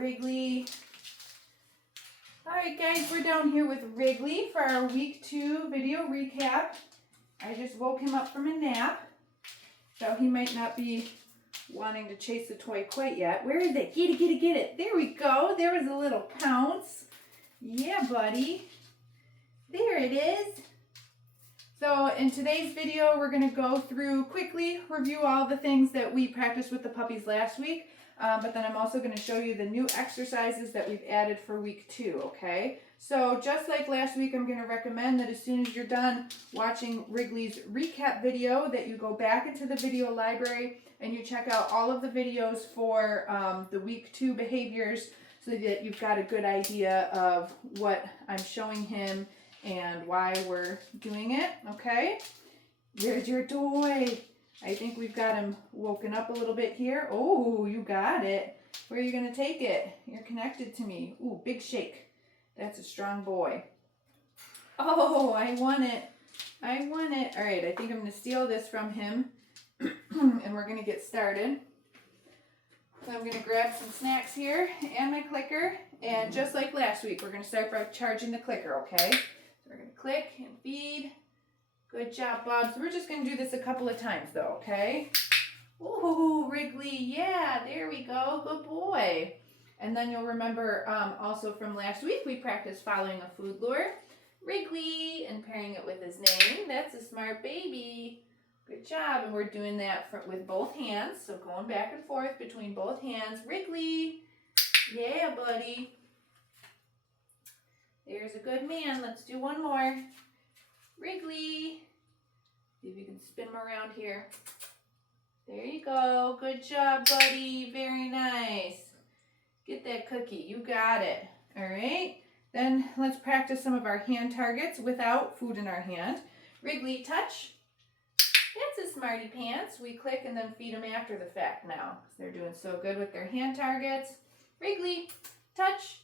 Wrigley. All right, guys, we're down here with Wrigley for our week 2 video recap. I just woke him up from a nap, so he might not be wanting to chase the toy quite yet. Where is it? Get it, get it, get it. There we go. There was a little pounce. Yeah, buddy. There it is. So in today's video, we're going to go through quickly, review all the things that we practiced with the puppies last week. But then I'm also going to show you the new exercises that we've added for week 2, okay? So just like last week, I'm going to recommend that as soon as you're done watching Wrigley's recap video, that you go back into the video library and you check out all of the videos for the week 2 behaviors so that you've got a good idea of what I'm showing him and why we're doing it, okay? Where's your toy? I think we've got him woken up a little bit here. Oh, you got it. Where are you going to take it? You're connected to me. Ooh, big shake. That's a strong boy. Oh, I want it. I want it. All right, I think I'm going to steal this from him, and we're going to get started. So I'm going to grab some snacks here and my clicker, and just like last week, we're going to start by charging the clicker, okay? So we're going to click and feed. Good job, Bob. So we're just going to do this a couple of times, though, okay? Ooh, Wrigley. Yeah, there we go. Good boy. And then you'll remember also from last week, we practiced following a food lure. Wrigley, and pairing it with his name. That's a smart baby. Good job. And we're doing that with both hands. So going back and forth between both hands. Wrigley. Yeah, buddy. There's a good man. Let's do one more. Wrigley. See if you can spin him around here. There you go. Good job, buddy. Very nice. Get that cookie. You got it. All right. Then let's practice some of our hand targets without food in our hand. Wrigley, touch. That's a smarty pants. We click and then feed them after the fact now. They're doing so good with their hand targets. Wrigley, touch.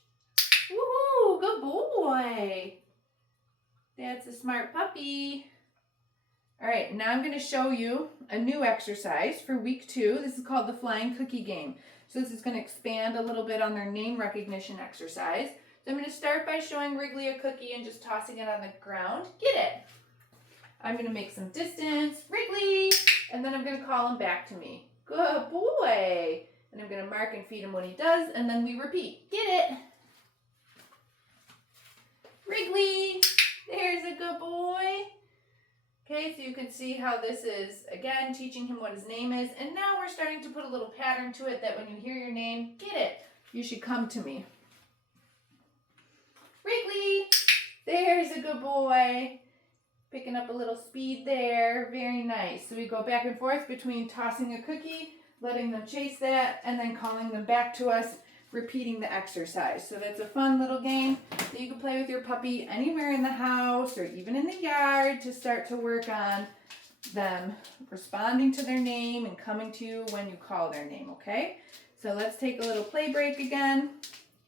Woohoo! Good boy. That's a smart puppy. All right, now I'm going to show you a new exercise for week 2. This is called the flying cookie game. So this is going to expand a little bit on their name recognition exercise. So I'm going to start by showing Wrigley a cookie and just tossing it on the ground. Get it. I'm going to make some distance. Wrigley. And then I'm going to call him back to me. Good boy. And I'm going to mark and feed him when he does. And then we repeat. Get it. Wrigley. There's a good boy. Okay, so you can see how this is, again, teaching him what his name is. And now we're starting to put a little pattern to it that when you hear your name, get it. You should come to me. Wrigley. There's a good boy. Picking up a little speed there. Very nice. So we go back and forth between tossing a cookie, letting them chase that, and then calling them back to us, repeating the exercise. So that's a fun little game that you can play with your puppy anywhere in the house or even in the yard to start to work on them responding to their name and coming to you when you call their name, okay? So let's take a little play break again.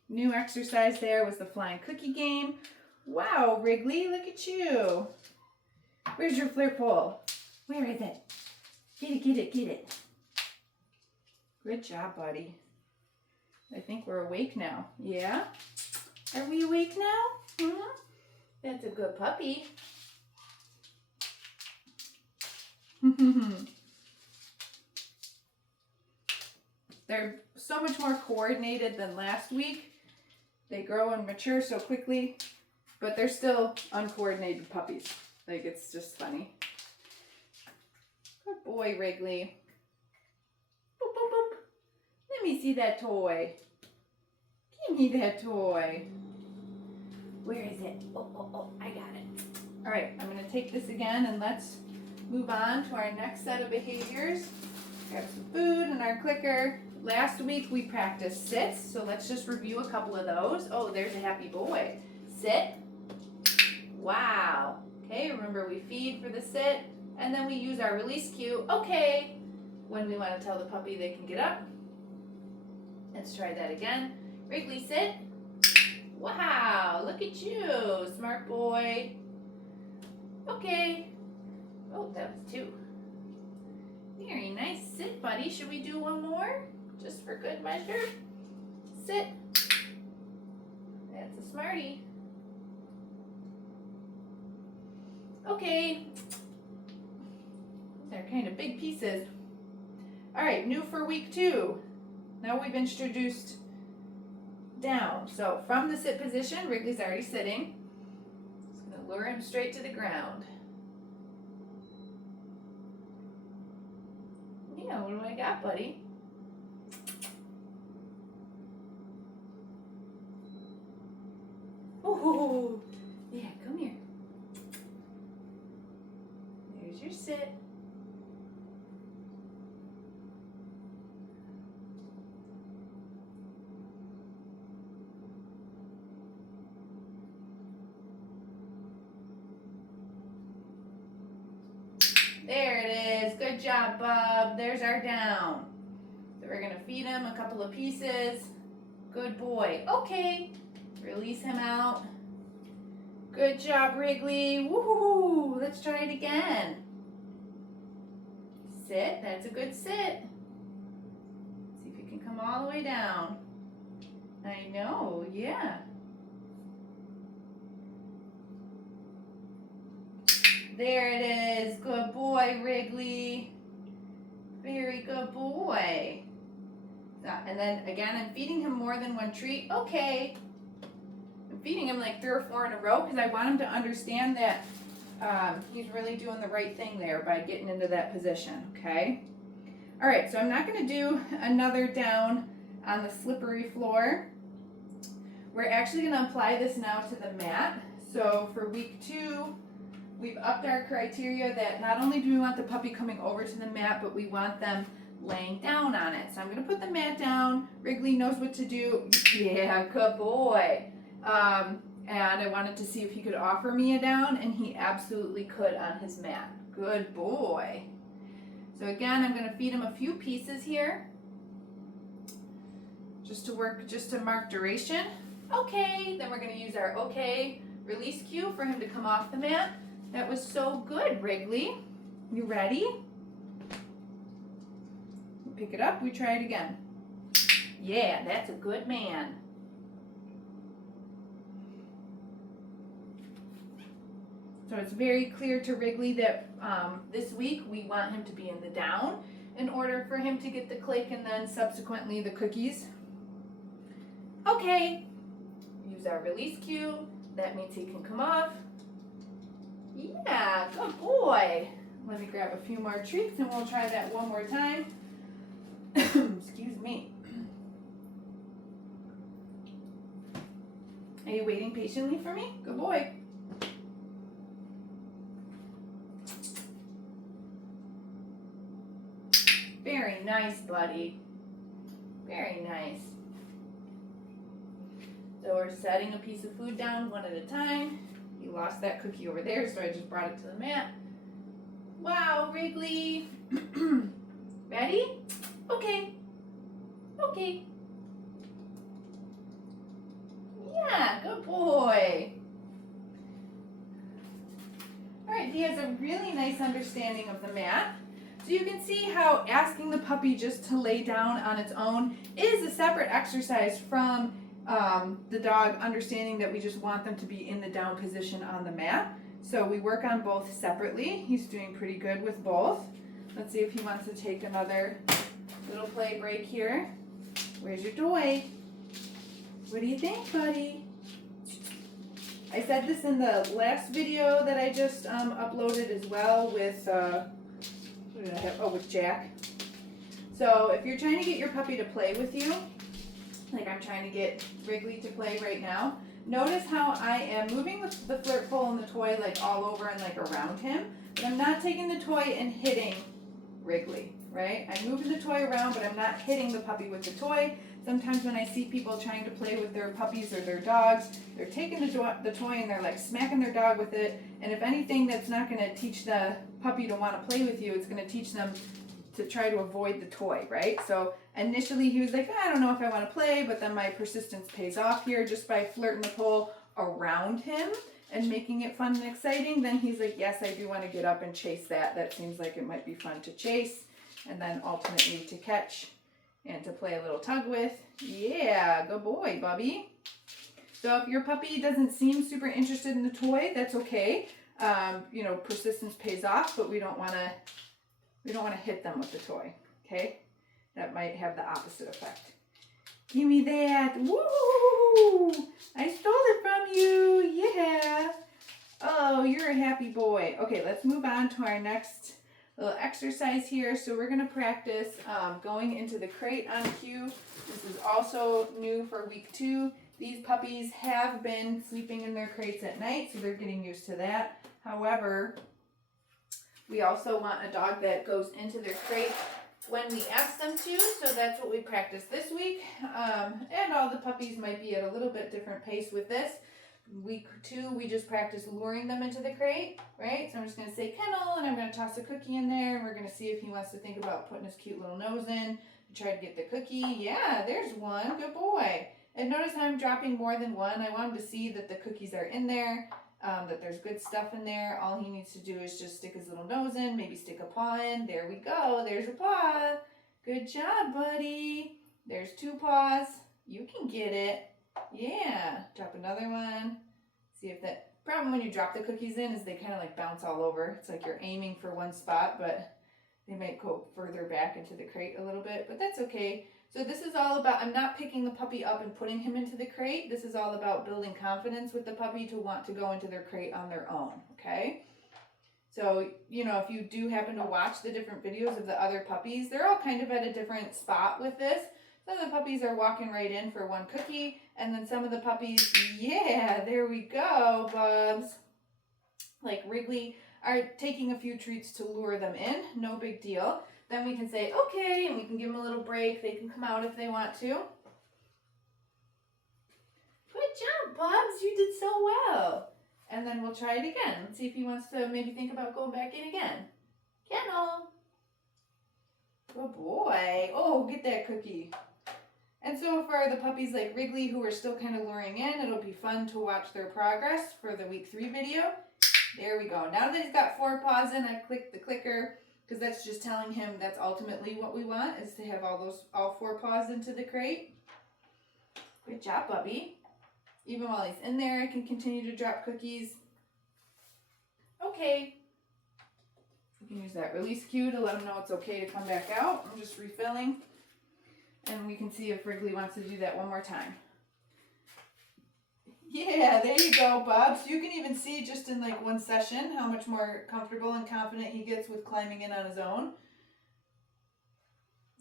New exercise there was the flying cookie game. Wow, Wrigley, look at you. Where's your flirt pole? Where is it? Get it, get it, get it. Good job, buddy. I think we're awake now. Yeah? Are we awake now? Hmm? That's a good puppy. They're so much more coordinated than last week. They grow and mature so quickly, but they're still uncoordinated puppies. Like, it's just funny. Good boy, Wrigley. Boop, boop, boop. Let me see that toy. Give me that toy. Where is it? Oh, I got it. All right, I'm going to take this again and let's move on to our next set of behaviors. Grab some food and our clicker. Last week we practiced sits, so let's just review a couple of those. Oh, there's a happy boy. Sit. Wow. Okay, remember we feed for the sit, and then we use our release cue, okay, when we want to tell the puppy they can get up. Let's try that again. Wrigley, sit. Wow, look at you, smart boy. Okay. Oh, that was 2. Very nice. Sit, buddy. Should we do one more? Just for good measure? Sit. That's a smarty. Okay. They're kind of big pieces. All right, new for week 2. Now we've introduced down. So from the sit position, Wrigley's already sitting. Just gonna lure him straight to the ground. Yeah, what do I got, buddy? Oh, yeah, come here. There's your sit. There it is. Good job, Bub. There's our down. So we're going to feed him a couple of pieces. Good boy. Okay. Release him out. Good job, Wrigley. Woohoo! Let's try it again. Sit. That's a good sit. See if you can come all the way down. I know. Yeah. There it is. Good boy, Wrigley. Very good boy. And then again, I'm feeding him more than one treat. Okay. I'm feeding him like 3 or 4 in a row because I want him to understand that he's really doing the right thing there by getting into that position, okay? All right, so I'm not going to do another down on the slippery floor. We're actually going to apply this now to the mat. So for week 2, we've upped our criteria that not only do we want the puppy coming over to the mat, but we want them laying down on it. So I'm going to put the mat down. Wrigley knows what to do. Yeah, good boy. And I wanted to see if he could offer me a down, and he absolutely could on his mat. Good boy. So again, I'm going to feed him a few pieces here, just to mark duration. Okay, then we're going to use our okay release cue for him to come off the mat. That was so good, Wrigley. You ready? Pick it up, we try it again. Yeah, that's a good man. So it's very clear to Wrigley that this week we want him to be in the down in order for him to get the click and then subsequently the cookies. Okay, use our release cue. That means he can come off. Yeah, good boy. Let me grab a few more treats and we'll try that one more time. Excuse me. Are you waiting patiently for me? Good boy. Very nice, buddy. Very nice. So we're setting a piece of food down one at a time. He lost that cookie over there, so I just brought it to the mat. Wow, Wrigley. Ready? Okay. Okay. Yeah, good boy. All right, he has a really nice understanding of the mat. So you can see how asking the puppy just to lay down on its own is a separate exercise from the dog understanding that we just want them to be in the down position on the mat. So we work on both separately. He's doing pretty good with both. Let's see if he wants to take another little play break here. Where's your toy? What do you think, buddy? I said this in the last video that I just uploaded as well with, what did I have? Oh, with Jack. So if you're trying to get your puppy to play with you, like I'm trying to get Wrigley to play right now, notice how I am moving the flirt pole and the toy like all over and like around him, but I'm not taking the toy and hitting Wrigley, right? I'm moving the toy around, but I'm not hitting the puppy with the toy. Sometimes when I see people trying to play with their puppies or their dogs, they're taking the toy and they're like smacking their dog with it. And if anything, that's not going to teach the puppy to want to play with you. It's going to teach them to try to avoid the toy, right? So initially he was like, I don't know if I want to play, but then my persistence pays off here just by flirting the pole around him and making it fun and exciting. Then he's like, yes, I do want to get up and chase that. That seems like it might be fun to chase and then ultimately to catch and to play a little tug with. Yeah, good boy, Bubby. So if your puppy doesn't seem super interested in the toy, that's okay. You know, persistence pays off, but we don't want to hit them with the toy. Okay, that might have the opposite effect. Give me that. Woo! I stole it from you. Yeah. Oh, you're a happy boy. Okay, let's move on to our next little exercise here. So we're going to practice going into the crate on cue. This is also new for week 2. These puppies have been sleeping in their crates at night, so they're getting used to that. However, we also want a dog that goes into their crate when we ask them to, so that's what we practice this week. And all the puppies might be at a little bit different pace with this. Week 2, we just practice luring them into the crate, right? So I'm just going to say kennel, and I'm going to toss a cookie in there, and we're going to see if he wants to think about putting his cute little nose in to try to get the cookie. Yeah, there's one. Good boy. And notice how I'm dropping more than one. I want him to see that the cookies are in there, that there's good stuff in there. All he needs to do is just stick his little nose in, maybe stick a paw in. There we go. There's a paw. Good job, buddy. There's 2 paws. You can get it. Yeah. Drop another one. See if that... Problem when you drop the cookies in is they kind of like bounce all over. It's like you're aiming for one spot, but they might go further back into the crate a little bit, but that's okay. So this is all about, I'm not picking the puppy up and putting him into the crate. This is all about building confidence with the puppy to want to go into their crate on their own, okay? So, you know, if you do happen to watch the different videos of the other puppies, they're all kind of at a different spot with this. Some of the puppies are walking right in for one cookie, and then some of the puppies, yeah, there we go, Bubs. Like Wrigley, are taking a few treats to lure them in, no big deal. Then we can say, okay, and we can give them a little break. They can come out if they want to. Good job, Bubs. You did so well. And then we'll try it again. Let's see if he wants to maybe think about going back in again. Kennel. Good boy. Oh, get that cookie. And so for the puppies like Wrigley who are still kind of luring in, it'll be fun to watch their progress for the week 3 video. There we go. Now that he's got 4 paws in, I clicked the clicker, because that's just telling him that's ultimately what we want, is to have all 4 paws into the crate. Good job, Bubby. Even while he's in there, I can continue to drop cookies. Okay. You can use that release cue to let him know it's okay to come back out. I'm just refilling. And we can see if Wrigley wants to do that one more time. Yeah, there you go, Bubs. You can even see just in like one session how much more comfortable and confident he gets with climbing in on his own.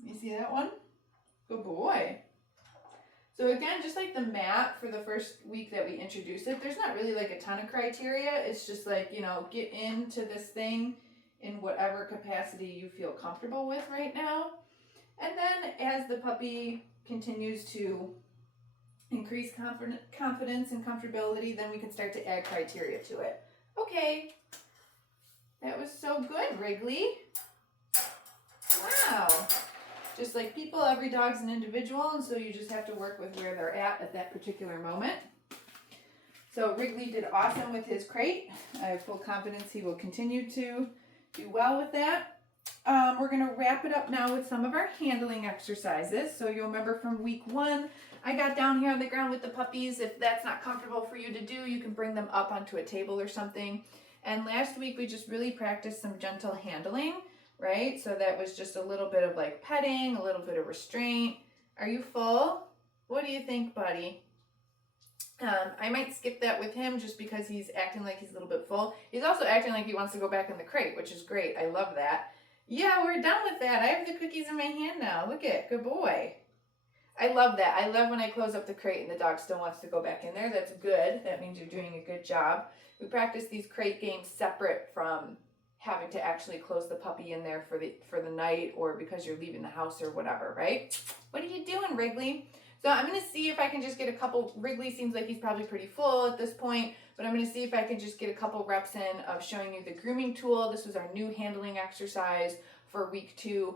You see that one? Good boy. So again, just like the mat for the first week that we introduced it, there's not really like a ton of criteria. It's just like, you know, get into this thing in whatever capacity you feel comfortable with right now. And then as the puppy continues to increase confidence and comfortability, then we can start to add criteria to it. Okay, that was so good, Wrigley. Wow. Just like people, every dog's an individual, and so you just have to work with where they're at that particular moment. So Wrigley did awesome with his crate. I have full confidence he will continue to do well with that. We're going to wrap it up now with some of our handling exercises. So you'll remember from week 1, I got down here on the ground with the puppies. If that's not comfortable for you to do, you can bring them up onto a table or something. And last week we just really practiced some gentle handling, right? So that was just a little bit of like petting, a little bit of restraint. Are you full? What do you think, buddy? I might skip that with him just because he's acting like he's a little bit full. He's also acting like he wants to go back in the crate, which is great. I love that. Yeah, we're done with that. I have the cookies in my hand now. Look at, good boy. I love that. I love when I close up the crate and the dog still wants to go back in there. That's good. That means you're doing a good job. We practice these crate games separate from having to actually close the puppy in there for the night or because you're leaving the house or whatever, right? What are you doing, Wrigley? So I'm going to see if I can just get a couple. Wrigley seems like he's probably pretty full at this point, but I'm going to see if I can just get a couple reps in of showing you the grooming tool. This was our new handling exercise for week 2.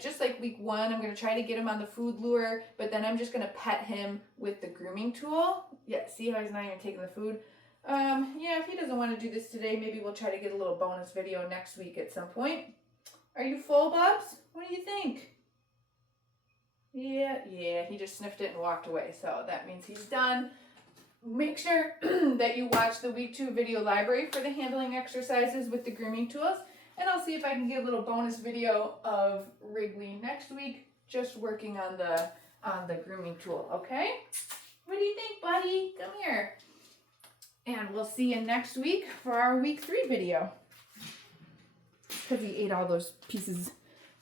Just like week 1, I'm going to try to get him on the food lure, but then I'm just going to pet him with the grooming tool. Yeah, see how he's not even taking the food? Yeah, if he doesn't want to do this today, maybe we'll try to get a little bonus video next week at some point. Are you full, Bubs? What do you think? Yeah, he just sniffed it and walked away. So that means he's done. Make sure that you watch the week 2 video library for the handling exercises with the grooming tools. And I'll see if I can get a little bonus video of Wrigley next week, just working on the grooming tool, okay? What do you think, buddy? Come here. And we'll see you next week for our week 3 video. Because he ate all those pieces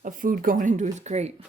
of food going into his crate.